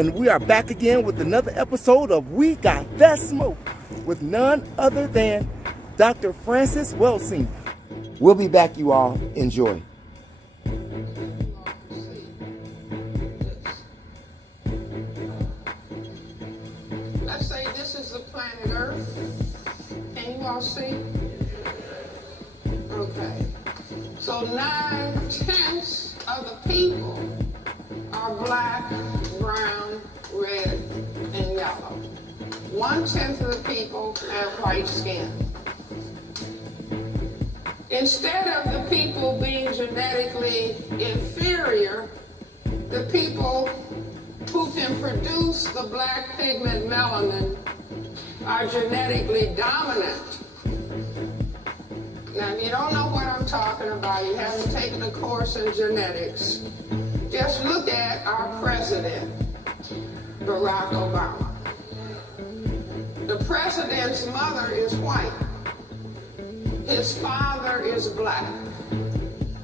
and we are back again with another episode of We Got That Smoke with none other than Dr. Francis Welsing. We'll be back, you all. Enjoy. Let's say this is the planet Earth. Can you all see? Okay. So 9/10 of the people are black, brown, red, and yellow. 1/10 of the people have white skin. Instead of the people being genetically inferior, the people who can produce the black pigment melanin are genetically dominant. Now, if you don't know what I'm talking about, you haven't taken a course in genetics, just look at our president, Barack Obama. The president's mother is white. His father is black.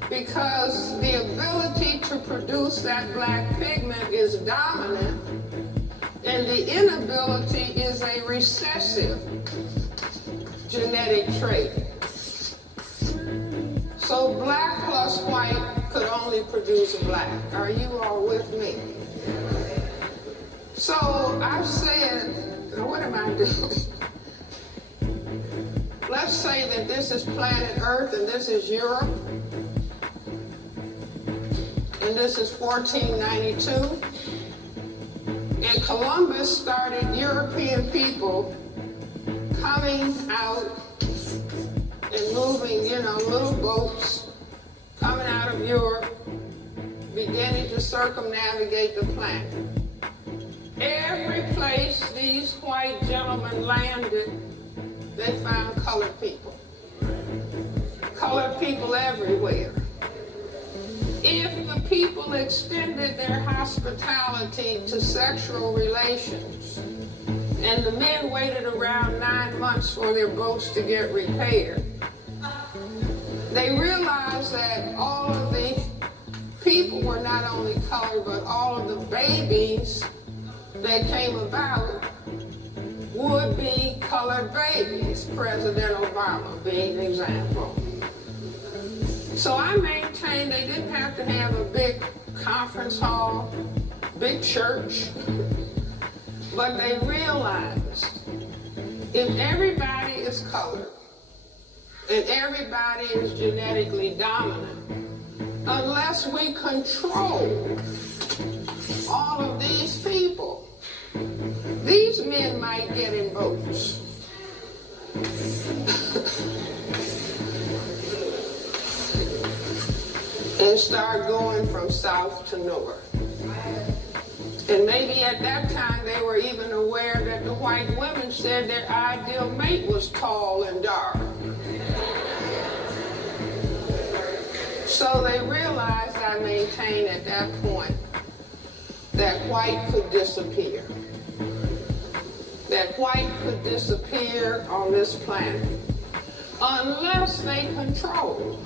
Because the ability to produce that black pigment is dominant, and the inability is a recessive genetic trait. So black plus white could only produce black. Are you all with me? So I've said, what am I doing? Let's say that this is planet Earth and this is Europe. And this is 1492. And Columbus started European people coming out and moving, little boats coming out of Europe, beginning to circumnavigate the planet. Every place these white gentlemen landed, they found colored people. Colored people everywhere. If the people extended their hospitality to sexual relations, and the men waited around 9 months for their boats to get repaired, they realized that all of the people were not only colored, but all of the babies that came about would be colored babies, President Obama being an example. So I maintain they didn't have to have a big conference hall, big church, but they realized if everybody is colored and everybody is genetically dominant, unless we control all of these people, these men might get in boats. And start going from south to north. And maybe at that time they were even aware that the white women said their ideal mate was tall and dark. So they realized, I maintain at that point, that white could disappear. That white could disappear on this planet unless they control.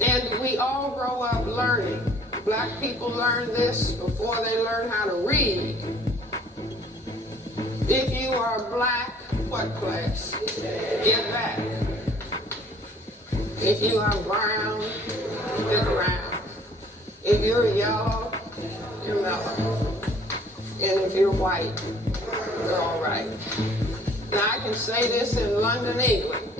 And we all grow up learning. Black people learn this before they learn how to read. If you are black, what class? Get back. If you are brown, stick around. If you're yellow, you're mellow. And if you're white, you're all right. Now I can say this in London, England,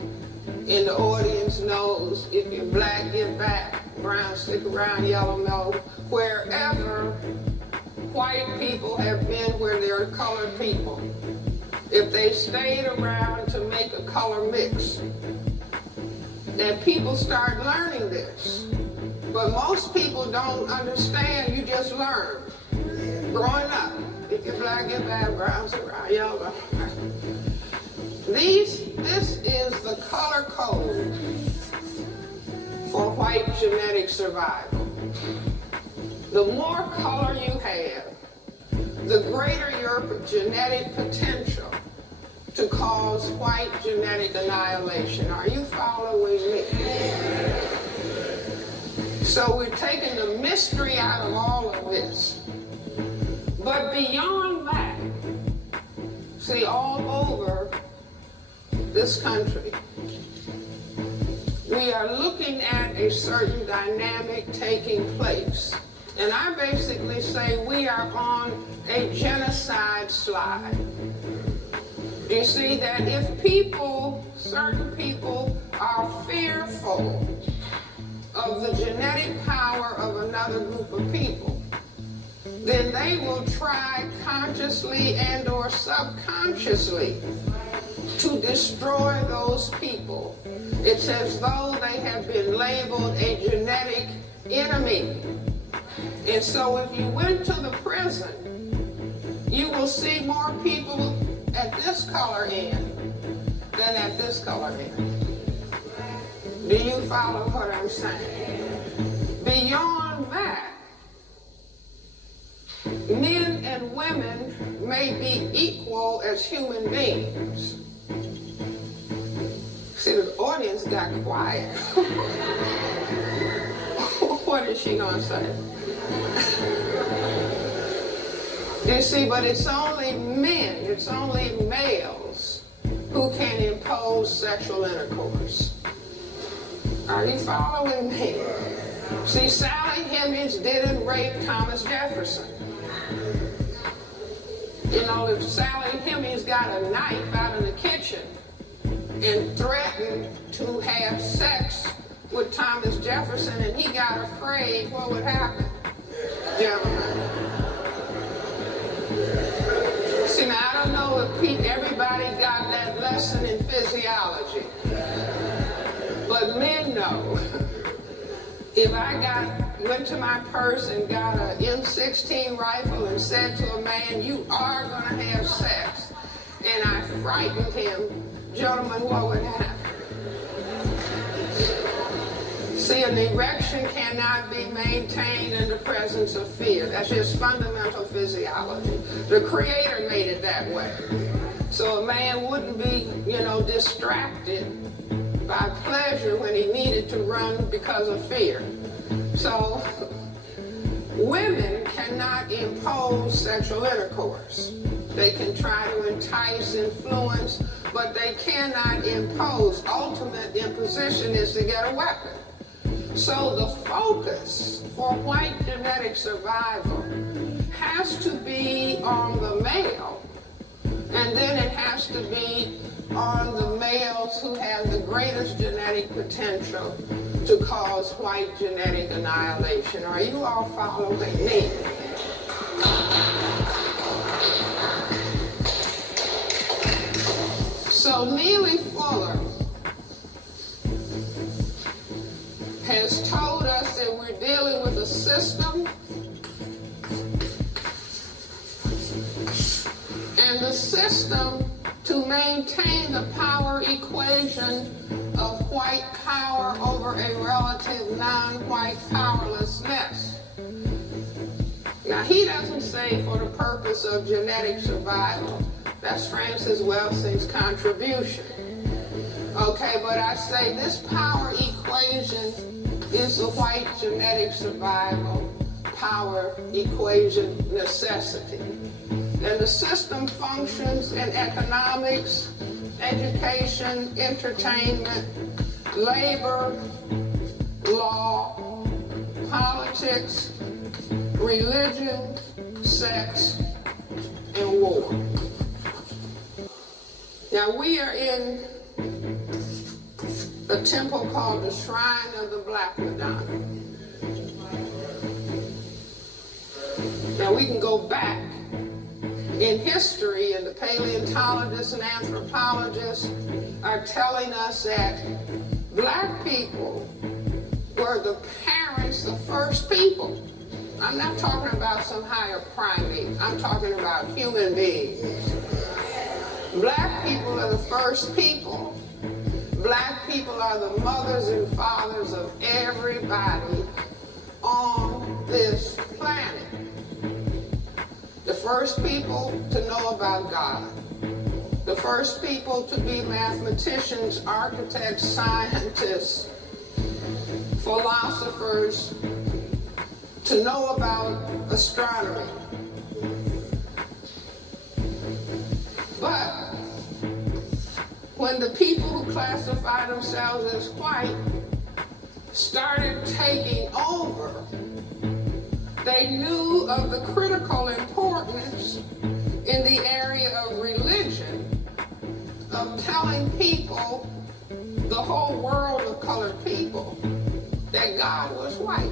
and the audience knows if you're black, get back, brown, stick around, yellow, mellow. Wherever white people have been where there are colored people, if they stayed around to make a color mix, that people start learning this. But most people don't understand, you just learn. Growing up, if you're black, get back, brown, stick around, yellow. This is the color code for white genetic survival. The more color you have, the greater your genetic potential to cause white genetic annihilation. Are you following me? So we're taking the mystery out of all of this But beyond that, see, all over this country, we are looking at a certain dynamic taking place. And I basically say we are on a genocide slide. You see that if people, certain people, are fearful of the genetic power of another group of people, then they will try consciously and or subconsciously to destroy those people. It's as though they have been labeled a genetic enemy. And so if you went to the prison, you will see more people at this color end than at this color end. Do you follow what I'm saying? Beyond that, men and women may be equal as human beings. See, the audience got quiet. What is she gonna say? You see, but it's only men, it's only males who can impose sexual intercourse. Are you following me? See, Sally Hemings didn't rape Thomas Jefferson. You know, if Sally Hemings got a knife out of the kitchen and threatened to have sex with Thomas Jefferson and he got afraid, what would happen? Gentlemen. See, now I don't know if everybody got that lesson in physiology, but men know. If I went to my purse and got an M16 rifle and said to a man, you are going to have sex, and I frightened him, gentlemen, what would happen? See, an erection cannot be maintained in the presence of fear. That's just fundamental physiology. The Creator made it that way. So a man wouldn't be, distracted by pleasure when he needed to run because of fear. So women cannot impose sexual intercourse. They can try to entice, influence, but they cannot impose. Ultimate imposition is to get a weapon. So the focus for white genetic survival has to be on the male, and then it has to be on the males who have the greatest genetic potential to cause white genetic annihilation. Are you all following me? So Neely Fuller has told us that we're dealing with a system, and the system, to maintain the power equation of white power over a relative non-white powerlessness. Now, he doesn't say for the purpose of genetic survival. That's Francis Welsing's contribution. Okay, but I say this power equation is the white genetic survival power equation necessity. And the system functions in economics, education, entertainment, labor, law, politics, religion, sex, and war. Now we are in a temple called the Shrine of the Black Madonna. Now we can go back in history, and the paleontologists and anthropologists are telling us that black people were the parents, the first people. I'm not talking about some higher primate. I'm talking about human beings. Black people are the first people. Black people are the mothers and fathers of everybody on this planet. The first people to know about God. The first people to be mathematicians, architects, scientists, philosophers, to know about astronomy. when the people who classify themselves as white started taking over, they knew of the critical importance in the area of religion, of telling people, the whole world of colored people, that God was white.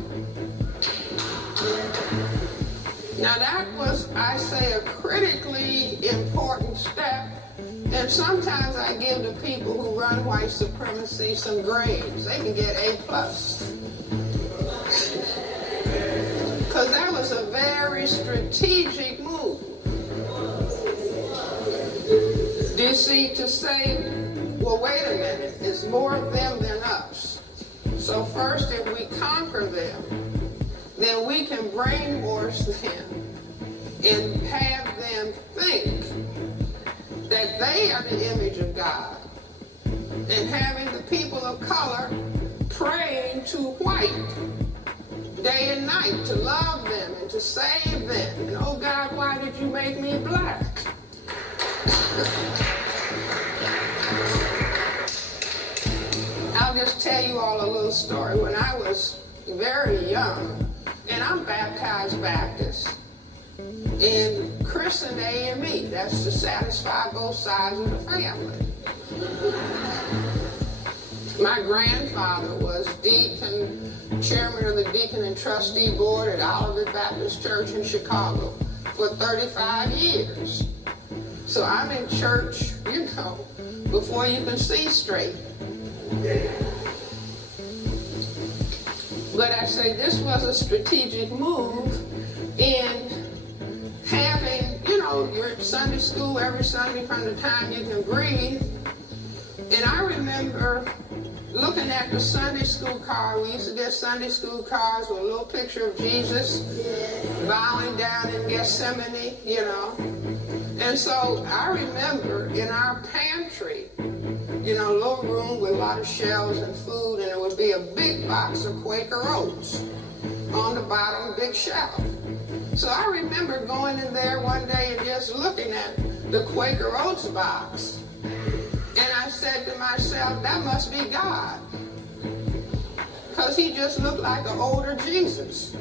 Now that was, I say, a critically important step, and sometimes I give the people who run white supremacy some grades. They can get A+. Because that was a very strategic move. Do you see, to say, well, wait a minute, it's more of them than us. So first, if we conquer them, then we can brainwash them and have them think that they are the image of God, and having the people of color praying to white day and night to love them and to save them. And oh God, why did you make me black? I'll just tell you all a little story. When I was very young, and I'm baptized Baptist, in Cress and AME, that's to satisfy both sides of the family. My grandfather was deacon, chairman of the Deacon and Trustee Board at Olivet Baptist Church in Chicago for 35 years. So I'm in church, you know, before you can see straight. But I say this was a strategic move in having, you know, you're at Sunday school every Sunday from the time you can breathe. And I remember looking at the Sunday school card. We used to get Sunday school cards with a little picture of Jesus bowing down in Gethsemane, you know. And so I remember in our pantry, you know, a little room with a lot of shelves and food, and there would be a big box of Quaker Oats on the bottom big shelf. So I remember going in there one day and just looking at the Quaker Oats box. And I said to myself, that must be God. Because he just looked like an older Jesus.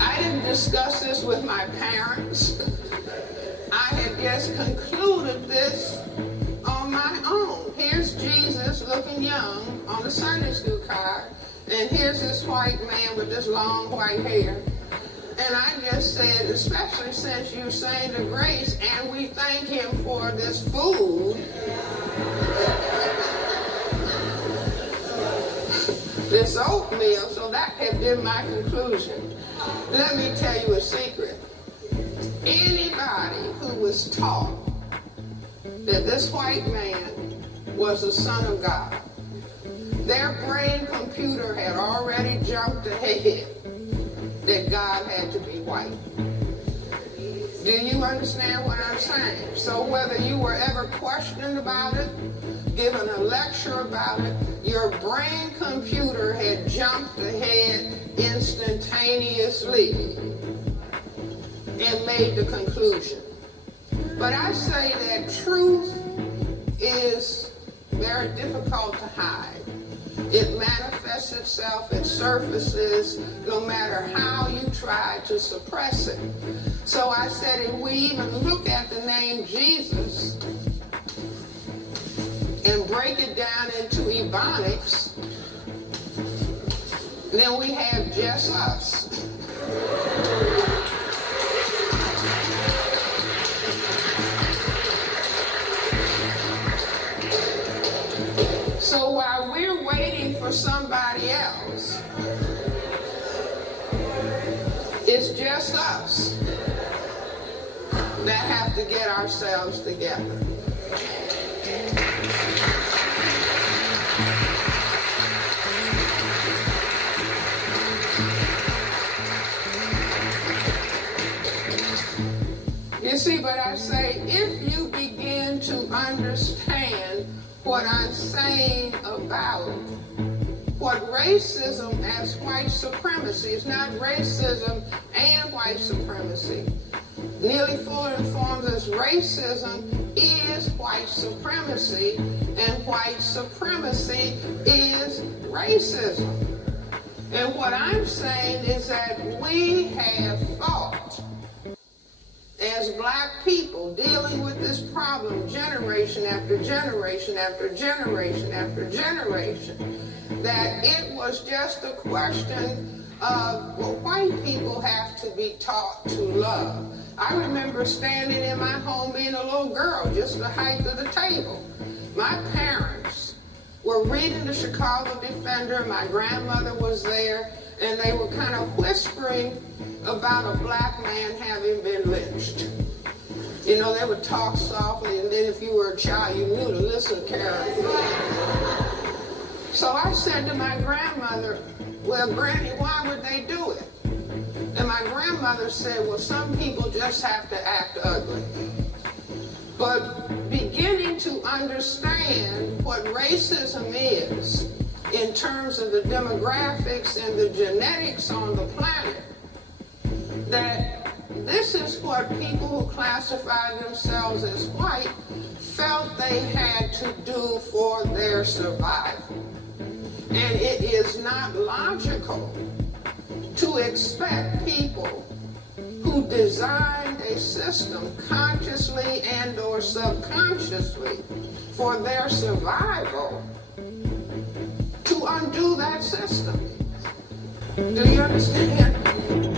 I didn't discuss this with my parents. I had just concluded this on my own. Here's Jesus looking young on the Sunday school card, and here's this white man with this long white hair. And I just said, especially since you sang the grace and we thank him for this food, this oatmeal, so that had been my conclusion. Let me tell you a secret. Anybody who was taught that this white man was the Son of God, their brain computer had already jumped ahead that God had to be white. Do you understand what I'm saying? So whether you were ever questioned about it, given a lecture about it, your brain computer had jumped ahead instantaneously and made the conclusion. But I say that truth is very difficult to hide. It manifests itself, it surfaces, no matter how you try to suppress it. So I said, if we even look at the name Jesus and break it down into Ebonics, then we have just us. So while we're waiting for somebody else, it's just us that have to get ourselves together. You see, but I say, if you begin to understand what I'm saying about what racism as white supremacy, it's not racism and white supremacy. Neely Fuller informs us racism is white supremacy, and white supremacy is racism. And what I'm saying is that we have fought as black people dealing with this problem generation after generation after generation after generation, that it was just a question of, well, white people have to be taught to love. I remember standing in my home being a little girl, just the height of the table. My parents were reading the Chicago Defender, my grandmother was there, and they were kind of whispering about a black man having been lynched. You know, they would talk softly, and then if you were a child, you knew to listen carefully. So I said to my grandmother, well, Granny, why would they do it? And my grandmother said, well, some people just have to act ugly. But beginning to understand what racism is in terms of the demographics and the genetics on the planet, that this is what people who classify themselves as white felt they had to do for their survival. And it is not logical to expect people who designed a system consciously and or subconsciously for their survival to undo that system. Do you understand?